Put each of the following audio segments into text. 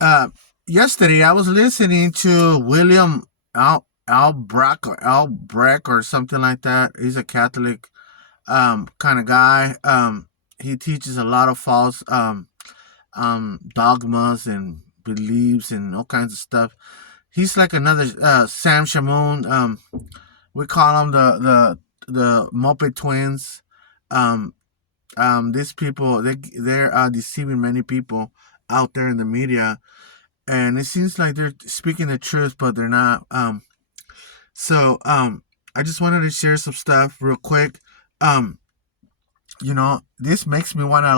Uh, Yesterday I was listening to William Albrecht or something like that. He's a Catholic kind of guy. He teaches a lot of false dogmas and beliefs and all kinds of stuff. He's like another Sam Shamoon. We call him the Muppet Twins. Um, these people they're deceiving many people out there in the media, and it seems like they're speaking the truth, but they're not. So I just wanted to share some stuff real quick. Um, this makes me want to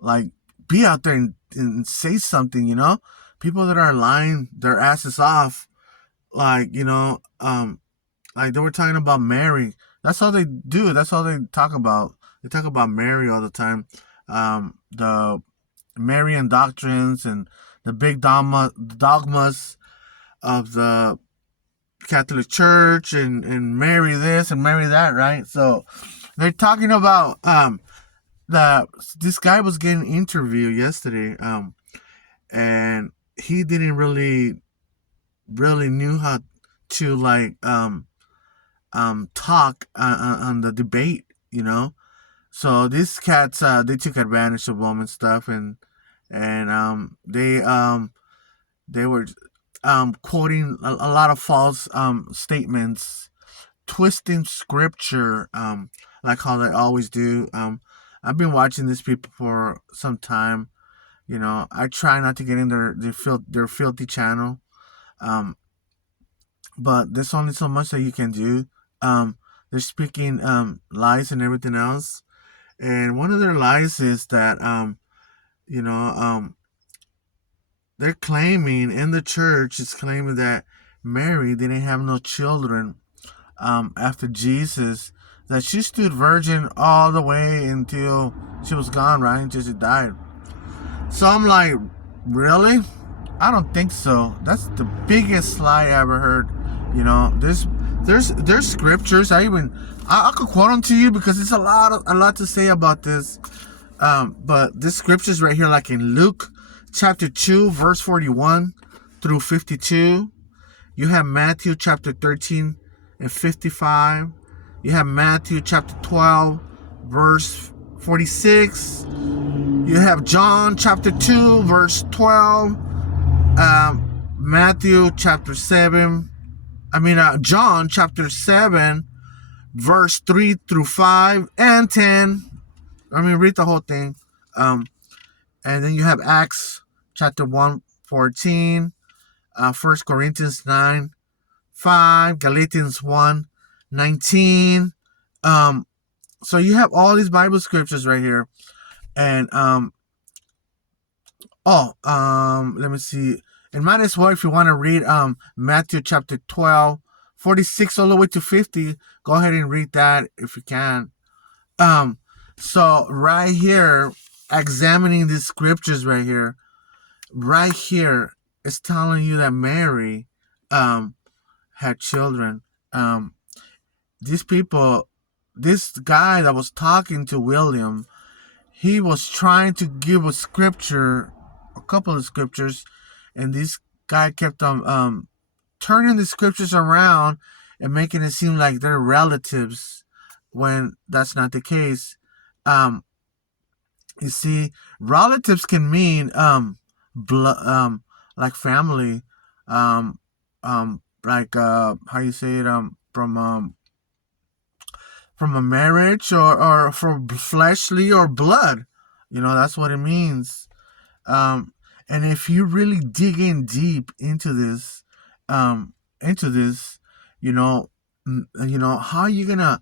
like be out there and say something. People that are lying their asses off, like like they were talking about Mary. That's all they do. That's all they talk about. They talk about Mary all the time. The Marian doctrines and the big dogmas of the Catholic Church and Mary this and Mary that, right? So they're talking about the this guy was getting interviewed yesterday, and he didn't really knew how to talk on the debate. So these cats they took advantage of woman stuff, and they were quoting a lot of false statements, twisting scripture, like how they always do. I've been watching these people for some time. I try not to get in their filthy channel, um, but there's only so much that you can do. They're speaking lies and everything else, and one of their lies is that you know they're claiming in the church is claiming that Mary didn't have no children after Jesus, that she stood virgin all the way until she was gone, right? Until she died. So I'm like, really? I don't think so. That's the biggest lie I ever heard. There's scriptures. I could quote them to you because it's a lot to say about this. But this scriptures right here, like in Luke chapter 2, verse 41 through 52. You have Matthew chapter 13 and 55. You have Matthew chapter 12, verse 46. You have John chapter 2, verse 12. Matthew chapter 7. John chapter 7, verse 3 through 5 and 10. Read the whole thing. And then you have Acts chapter 1, 14. 1 Corinthians 9, 5, Galatians 1, 19. So you have all these Bible scriptures right here. And let me see. And might as well, if you want to read Matthew chapter 12, 46 all the way to 50, go ahead and read that if you can. So right here, examining these scriptures right here is telling you that Mary had children. These people, this guy that was talking to William, he was trying to give a couple of scriptures, and this guy kept on turning the scriptures around and making it seem like they're relatives when that's not the case. You see, relatives can mean blood, like family, like how you say it, from a marriage or from fleshly or blood. That's what it means. And if you really dig in deep into this, how are you gonna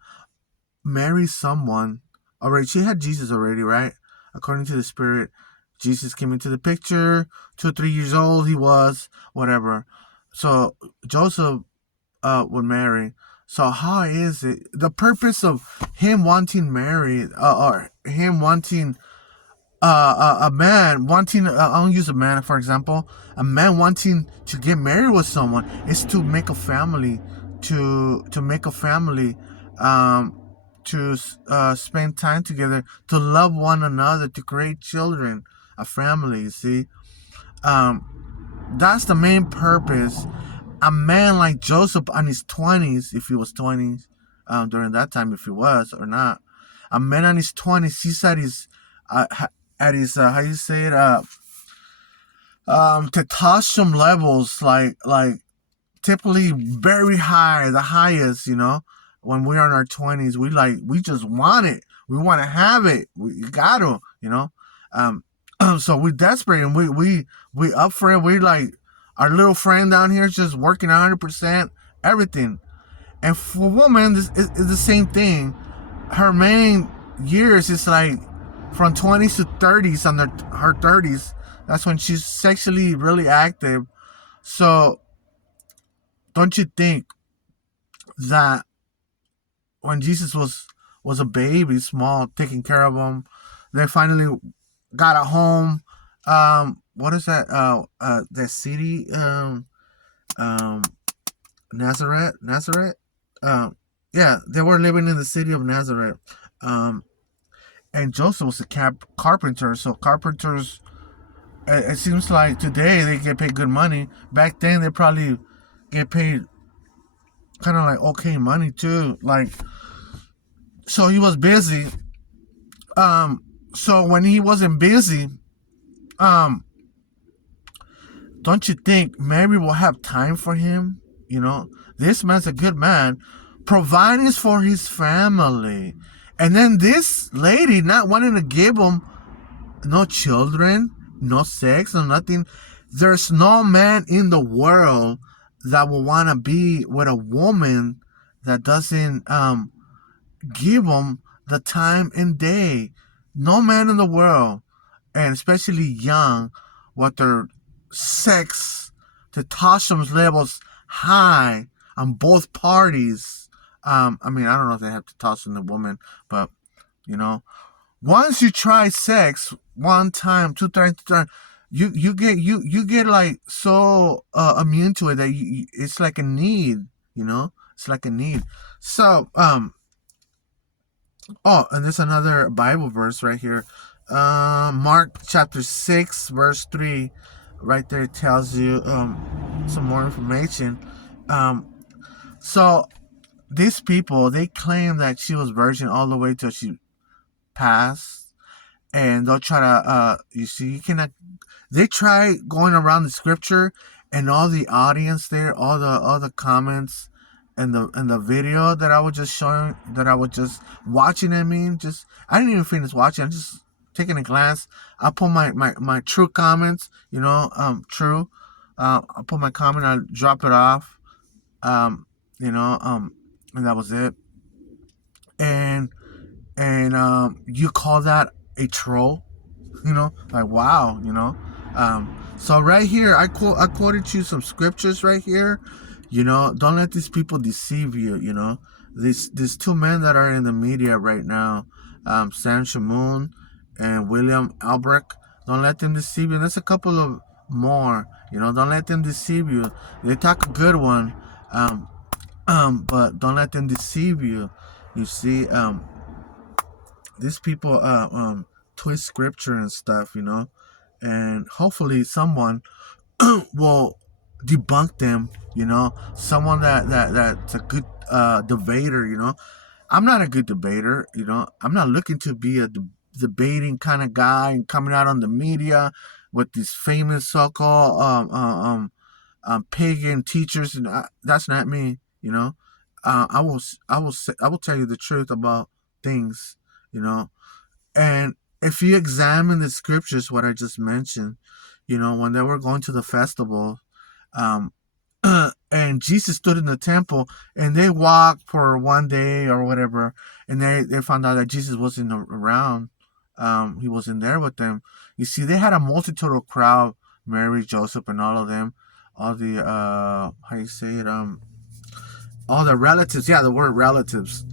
marry someone? All right, she had Jesus already, right? According to the Spirit, Jesus came into the picture. 2 or 3 years old, he was whatever. So Joseph would marry. So how is it the purpose of him wanting Mary, or him wanting a man wanting, I'll use a man for example, a man wanting to get married with someone is to make a family, to make a family, to spend time together, to love one another, to create children, a family. You see, That's the main purpose. A man like Joseph on his 20s, if he was 20s, during that time, if he was or not, a man on his 20s, he's at his how you say it, testosterone levels, like typically very high, the highest, when we're in our 20s, we just want it. We want to have it. We got to, so we desperate and we up for it. We like our little friend down here is just working 100%, everything. And for women, this is the same thing. Her main years is like from 20s to 30s, on her 30s. That's when she's sexually really active. So don't you think that when Jesus was a baby, small, taking care of him, they finally got a home. What is that? The city, Nazareth. Yeah, they were living in the city of Nazareth. And Joseph was a carpenter. So carpenters, it seems like today they get paid good money. Back then they probably get paid kind of like okay money too. Like, so he was busy. So when he wasn't busy, don't you think Mary will have time for him? This man's a good man, providing for his family. And then this lady not wanting to give him no children, no sex, no nothing. There's no man in the world that will want to be with a woman that doesn't give him the time and day. No man in the world, and especially young, with their sex testosterone levels high on both parties. I don't know if they have testosterone in the woman, but once you try sex one time, two times, you get like so immune to it that it's like a need. It's like a need. So and there's another Bible verse right here. Mark chapter 6 verse 3. Right there, it tells you some more information. So these people, they claim that she was virgin all the way till she passed, and they'll try to you cannot. They try going around the scripture, and all the audience there, all the comments, and the video that I was just showing, that I was just watching. I didn't even finish watching. I'm just taking a glance. I put my true comments, true. I'll put my comment, I'll drop it off. And that was it. And you call that a troll? Like, wow, So right here, I quoted you some scriptures right here. Don't let these people deceive you. These two men that are in the media right now, Sam Shamoun and William Albrecht. Don't let them deceive you. And there's a couple of more. Don't let them deceive you. They talk a good one, but don't let them deceive you. You see, these people twist scripture and stuff, and hopefully someone will debunk them. Someone that's a good debater. I'm not a good debater. I'm not looking to be a debating kind of guy and coming out on the media with these famous so-called pagan teachers, and that's not me. I will tell you the truth about things. And if you examine the scriptures, what I just mentioned, when they were going to the festival, and Jesus stood in the temple, and they walked for one day or whatever, and they found out that Jesus wasn't around. He wasn't there with them. You see, they had a multitude of crowd, Mary, Joseph, and all of them, all the how you say it, all the relatives. Yeah, the word relatives.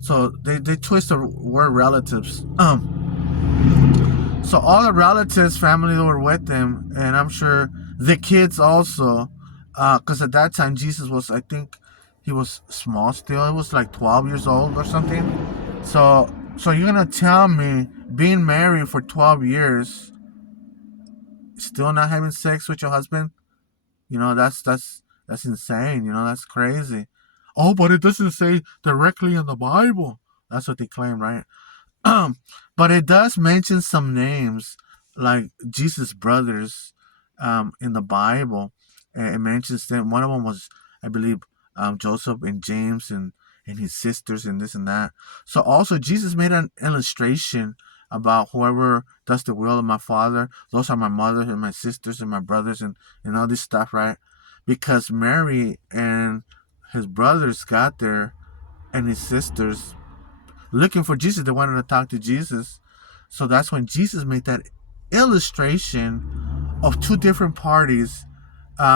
So they twist the word relatives. So all the relatives, family were with them, and I'm sure the kids also, because at that time Jesus was, I think, he was small still. He was like 12 years old or something. So you're gonna tell me being married for 12 years, still not having sex with your husband, that's insane. That's crazy. Oh, but it doesn't say directly in the Bible. That's what they claim, right? Um, but it does mention some names like Jesus' brothers, in the Bible. And it mentions them. One of them was, I believe, Joseph and James and his sisters and this and that. So also Jesus made an illustration about whoever does the will of my Father. Those are my mother and my sisters and my brothers and all this stuff, right? Because Mary and his brothers got there and his sisters looking for Jesus. They wanted to talk to Jesus. So that's when Jesus made that illustration of two different parties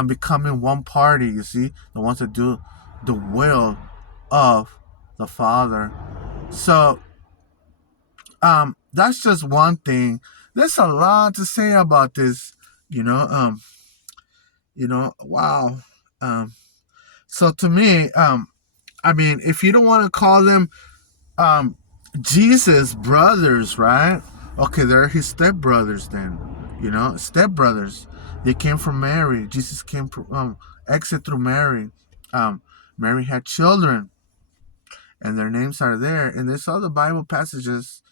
becoming one party. You see, the ones that do the will of the Father. So that's just one thing. There's a lot to say about this. Wow. Um, so to me, I mean, if you don't want to call them um Jesus brothers, right? Okay, they're his stepbrothers then. Stepbrothers. They came from Mary. Jesus came from exit through Mary. Mary had children, and their names are there. And there's other Bible passages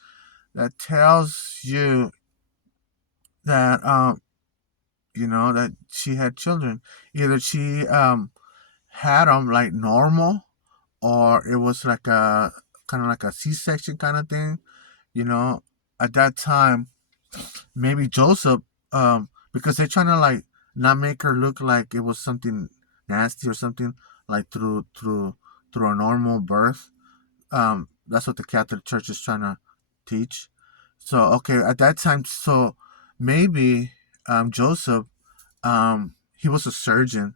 that tells you that that she had children. Either she had them like normal, or it was like a kind of like a C-section kind of thing. You know, at that time, maybe Joseph, because they're trying to like not make her look like it was something nasty or something, like through a normal birth. That's what the Catholic Church is trying to teach. So okay, at that time, so maybe Joseph, he was a surgeon.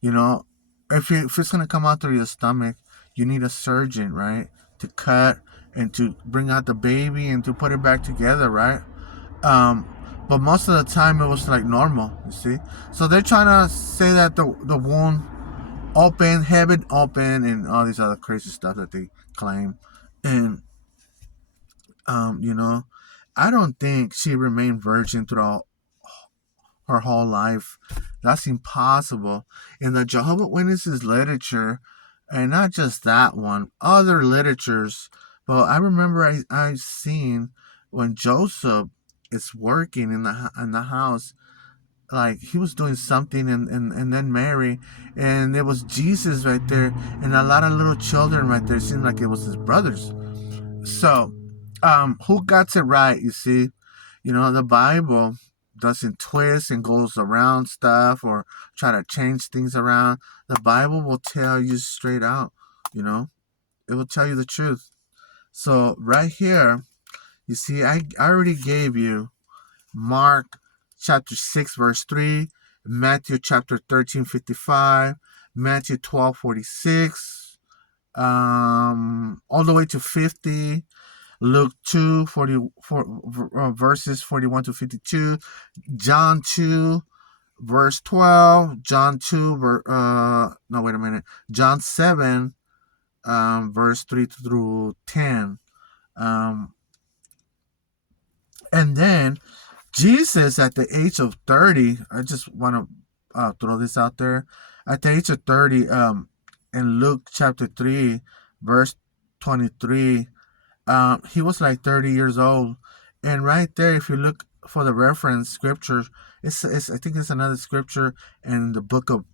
you know, if it's gonna come out through your stomach, you need a surgeon, right? To cut and to bring out the baby and to put it back together, right? Um, but most of the time it was like normal, you see. So they're trying to say that the womb open, heaven open, and all these other crazy stuff that they claim. And you know, I don't think she remained virgin throughout her whole life. That's impossible. In the Jehovah Witnesses literature, and not just that one, other literatures. But I remember I seen when Joseph is working in the house, like he was doing something, and then Mary, and there was Jesus right there, and a lot of little children right there. It seemed like it was his brothers. So, who got it right? You see, the Bible doesn't twist and goes around stuff or try to change things around. The Bible will tell you straight out. It will tell you the truth. So right here, you see, I already gave you Mark chapter 6 verse 3, Matthew chapter 13:55, Matthew 12:46, all the way to 50. Luke 2, verses 41 to 52, John 2, verse 12, John 2, no, wait a minute, John 7, verse 3 through 10. And then Jesus, at the age of 30, I just want to throw this out there. At the age of 30, in Luke chapter 3, verse 23, he was like 30 years old. And right there, if you look for the reference scripture, it's I think it's another scripture in the book of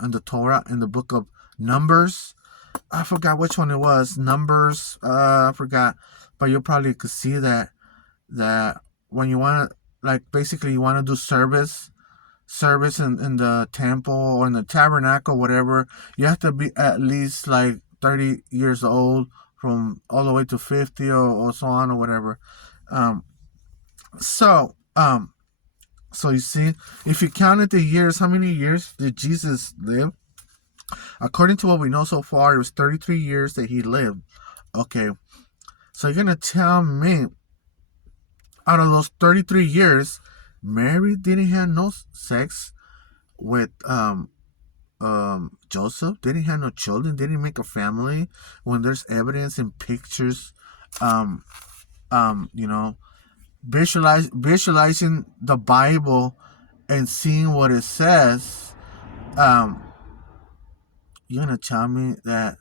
in the Torah, in the book of Numbers. I forgot which one it was. Numbers, I forgot, but you probably could see that when you want to, like, basically you want to do service in the temple or in the tabernacle, whatever, you have to be at least like 30 years old, from all the way to 50 or so on or whatever. So you see, if you counted the years, how many years did Jesus live? According to what we know so far, it was 33 years that he lived. Okay, so you're gonna tell me, out of those 33 years, Mary didn't have no sex with Joseph, didn't have no children, didn't make a family, when there's evidence and pictures, you know, visualizing the Bible and seeing what it says, um, you're gonna tell me that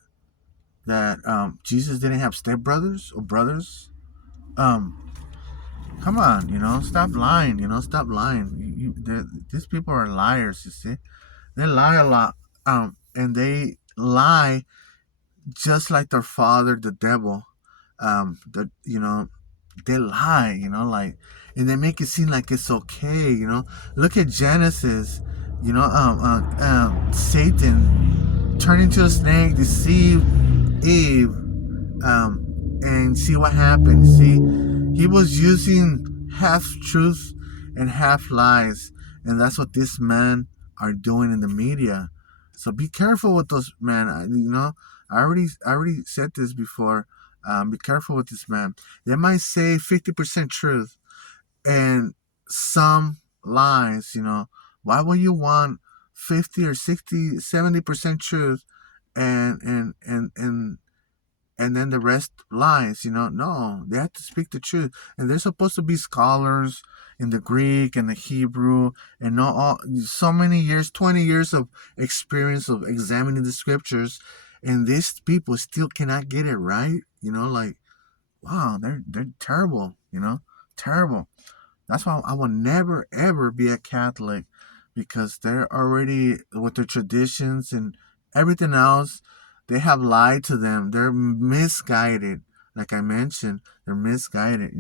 Jesus didn't have stepbrothers or brothers? Um, Come on, stop lying. Stop lying. These people are liars. You see, they lie a lot, and they lie just like their father, the devil. They lie. Like, and they make it seem like it's okay. Look at Genesis. Satan turned into a snake, deceived Eve, and see what happened. See, he was using half truth and half lies, and that's what this man are doing in the media. So be careful with those man. I already said this before. Be careful with this man. They might say 50% truth and some lies. Why would you want 50 or 60, 70% truth and then the rest lies? No, they have to speak the truth, and they're supposed to be scholars in the Greek and the Hebrew, and know all so many years, 20 years of experience of examining the scriptures, and these people still cannot get it right. Like, wow, they're terrible. Terrible. That's why I will never ever be a Catholic, because they're already with their traditions and everything else. They have lied to them. They're misguided. Like I mentioned, they're misguided.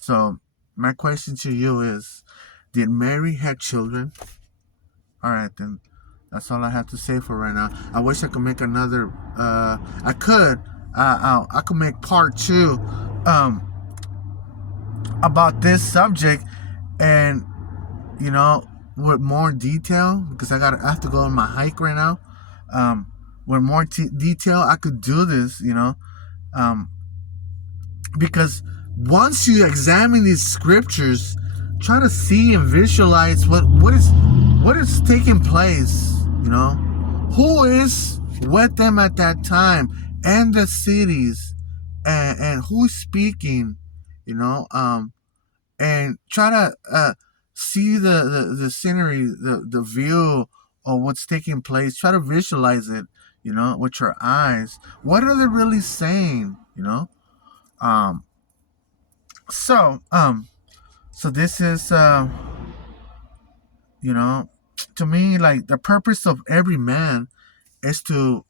So my question to you is, did Mary have children? All right, then. That's all I have to say for right now. I wish I could make another. I could. I could make part two. About this subject, and you know with more detail, because I have to go on my hike right now. um with more detail I could do this, um because once you examine these scriptures, try to see and visualize what is taking place. Who is with them at that time, and the cities, and who's speaking. you know um and try to see the scenery, the view of what's taking place. Try to visualize it, with your eyes. What are they really saying? Um, so this is you know, to me, like, the purpose of every man is to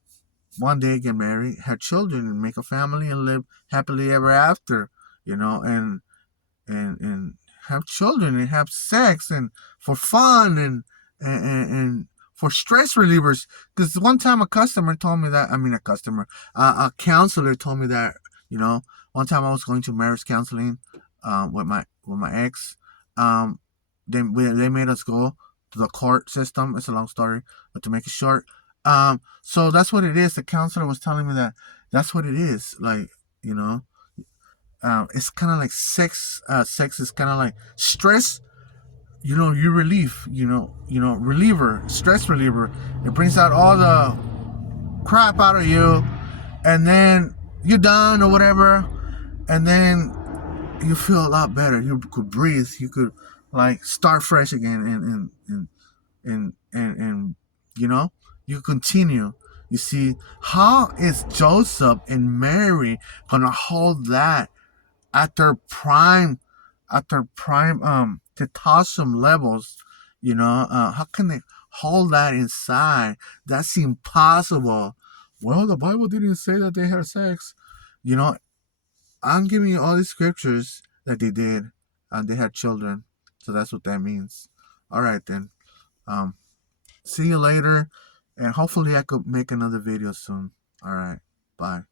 one day get married, have children, and make a family, and live happily ever after. And have children, and have sex, and for fun, and for stress relievers. Because one time a customer told me that. I mean, a counselor told me that. One time I was going to marriage counseling, with my ex. Um, they made us go to the court system. It's a long story, but to make it short, so that's what it is. The counselor was telling me that that's what it is. Like, it's kind of like sex. Sex is kind of like stress. You relief. Reliever, stress reliever. It brings out all the crap out of you, and then you're done or whatever, and then you feel a lot better. You could breathe. You could, like, start fresh again, and you continue. You see, how is Joseph and Mary gonna hold that at their prime, testosterone levels? How can they hold that inside? That's impossible. Well, the Bible didn't say that they had sex. you know I'm giving you all these scriptures that they did, and they had children. So that's what that means. All right, then. um See you later, and hopefully I could make another video soon. All right, bye.